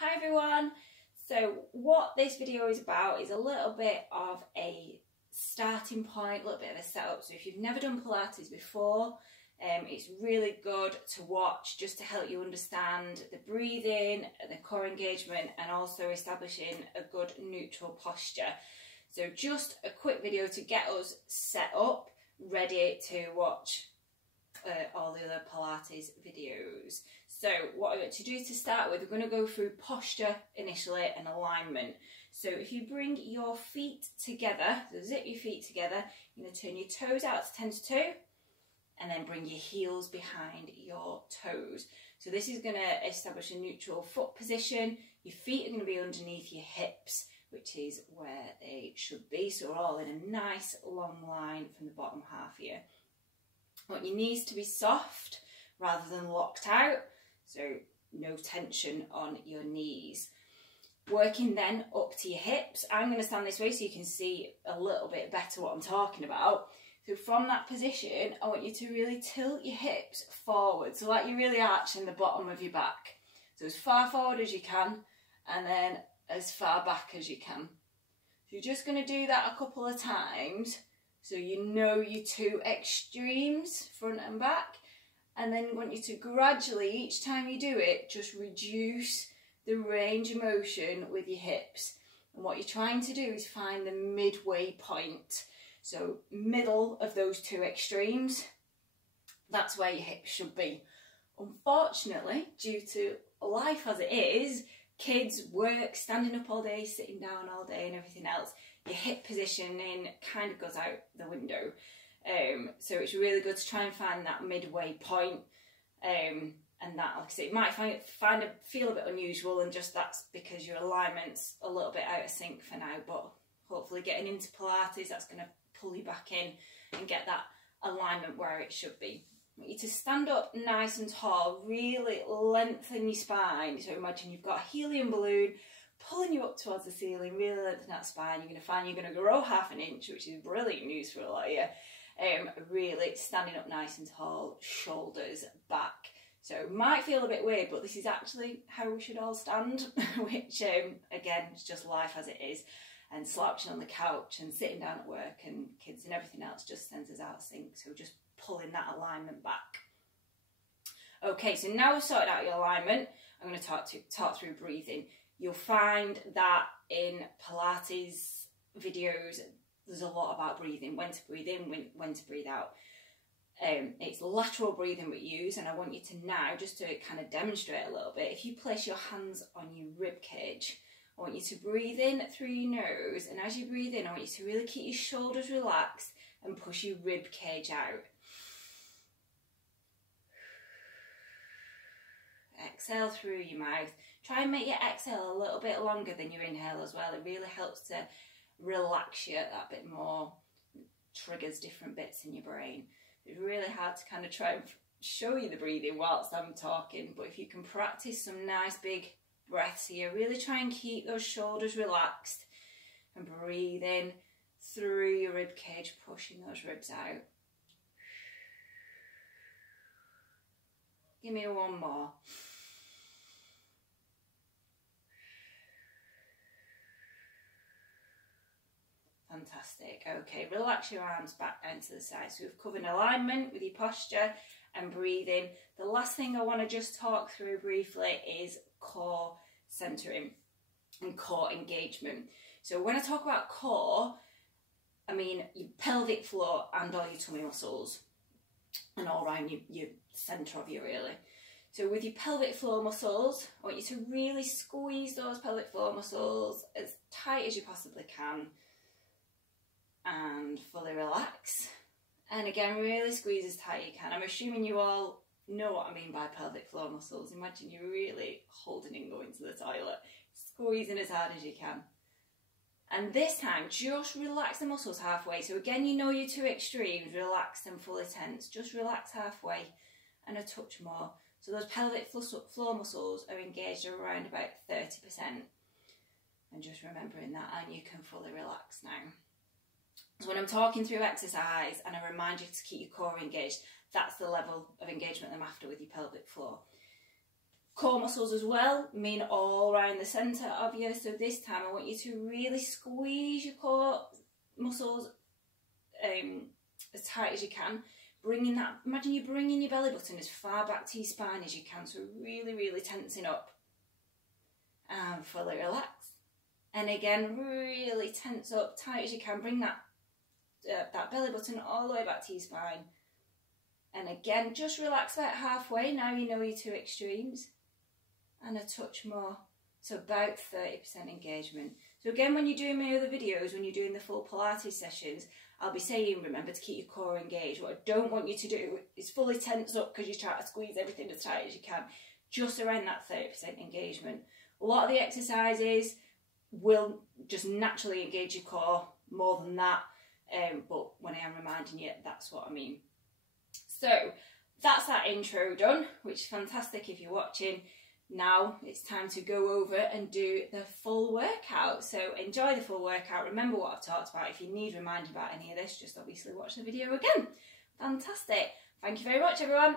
Hi everyone! So what this video is about is a little bit of a starting point, a little bit of a setup. So if you've never done Pilates before, it's really good to watch just to help you understand the breathing, the core engagement, and also establishing a good neutral posture. So just a quick video to get us set up, ready to watch all the other Pilates videos. So what I'm going to do to start with, we're going to go through posture initially and alignment. So if you bring your feet together, so zip your feet together, you're going to turn your toes out to 10 to 2 and then bring your heels behind your toes. So this is going to establish a neutral foot position. Your feet are going to be underneath your hips, which is where they should be. So we're all in a nice long line from the bottom half here. I want your knees to be soft rather than locked out, so no tension on your knees. Working then up to your hips. I'm going to stand this way so you can see a little bit better what I'm talking about. So from that position, I want you to really tilt your hips forward, so like you're really arching the bottom of your back. So as far forward as you can, and then as far back as you can. So you're just going to do that a couple of times, so you know your two extremes, front and back. And then I want you to gradually, each time you do it, just reduce the range of motion with your hips. And what you're trying to do is find the midway point. So middle of those two extremes, that's where your hips should be. Unfortunately, due to life as it is, kids, work, standing up all day, sitting down all day and everything else, your hip positioning kind of goes out the window. So it's really good to try and find that midway point. And that, like I say, it might feel a bit unusual, and just that's because your alignment's a little bit out of sync for now, but hopefully getting into Pilates, that's going to pull you back in and get that alignment where it should be. I want you to stand up nice and tall, really lengthen your spine. So imagine you've got a helium balloon pulling you up towards the ceiling, really lengthen that spine. You're going to find you're going to grow half an inch, which is brilliant news for a lot of you. Really standing up nice and tall, shoulders back. So it might feel a bit weird, but this is actually how we should all stand, which again, is just life as it is. And slouching on the couch and sitting down at work and kids and everything else just sends us out of sync. So just pulling that alignment back. Okay, so now we've sorted out your alignment, I'm going to talk through breathing. You'll find that in Pilates videos, there's a lot about breathing, when to breathe in, when to breathe out. It's lateral breathing we use, and I want you to now, just to kind of demonstrate a little bit, if you place your hands on your rib cage, I want you to breathe in through your nose, and as you breathe in, I want you to really keep your shoulders relaxed and push your rib cage out. Exhale through your mouth. Try and make your exhale a little bit longer than your inhale as well. It really helps to relax you that bit more, triggers different bits in your brain. It's really hard to kind of try and show you the breathing whilst I'm talking, but if you can practice some nice big breaths here, really try and keep those shoulders relaxed and breathe in through your rib cage, pushing those ribs out. Give me one more. Fantastic. Okay, relax your arms back down to the side. So we've covered alignment with your posture and breathing. The last thing I want to just talk through briefly is core centering and core engagement. So when I talk about core, I mean your pelvic floor and all your tummy muscles and all around your centre of you really. So with your pelvic floor muscles, I want you to really squeeze those pelvic floor muscles as tight as you possibly can and fully relax. And again, really squeeze as tight as you can. I'm assuming you all know what I mean by pelvic floor muscles. Imagine you're really holding in going to the toilet, squeezing as hard as you can. And this time, just relax the muscles halfway. So again, you know your two extremes, relaxed and fully tense. Just relax halfway and a touch more. So those pelvic floor muscles are engaged around about 30%. And just remembering that, and you can fully relax now. So when I'm talking through exercise and I remind you to keep your core engaged, that's the level of engagement I'm after with your pelvic floor. Core muscles as well, mean all around the centre of you. So this time I want you to really squeeze your core muscles as tight as you can. Bringing that, imagine you bringing your belly button as far back to your spine as you can. So really, really tensing up. And fully relax. And again, really tense up, tight as you can. Bring that belly button all the way back to your spine. And again, just relax about halfway. Now you know your two extremes. And a touch more, so about 30% engagement. So again, when you're doing my other videos, when you're doing the full Pilates sessions, I'll be saying, remember to keep your core engaged. What I don't want you to do is fully tense up because you try to squeeze everything as tight as you can, just around that 30% engagement. A lot of the exercises will just naturally engage your core more than that, but when I am reminding you, that's what I mean. So that's that intro done, which is fantastic if you're watching. Now it's time to go over and do the full workout. So enjoy the full workout. Remember what I've talked about. If you need reminding about any of this, just obviously watch the video again. Fantastic. Thank you very much, everyone.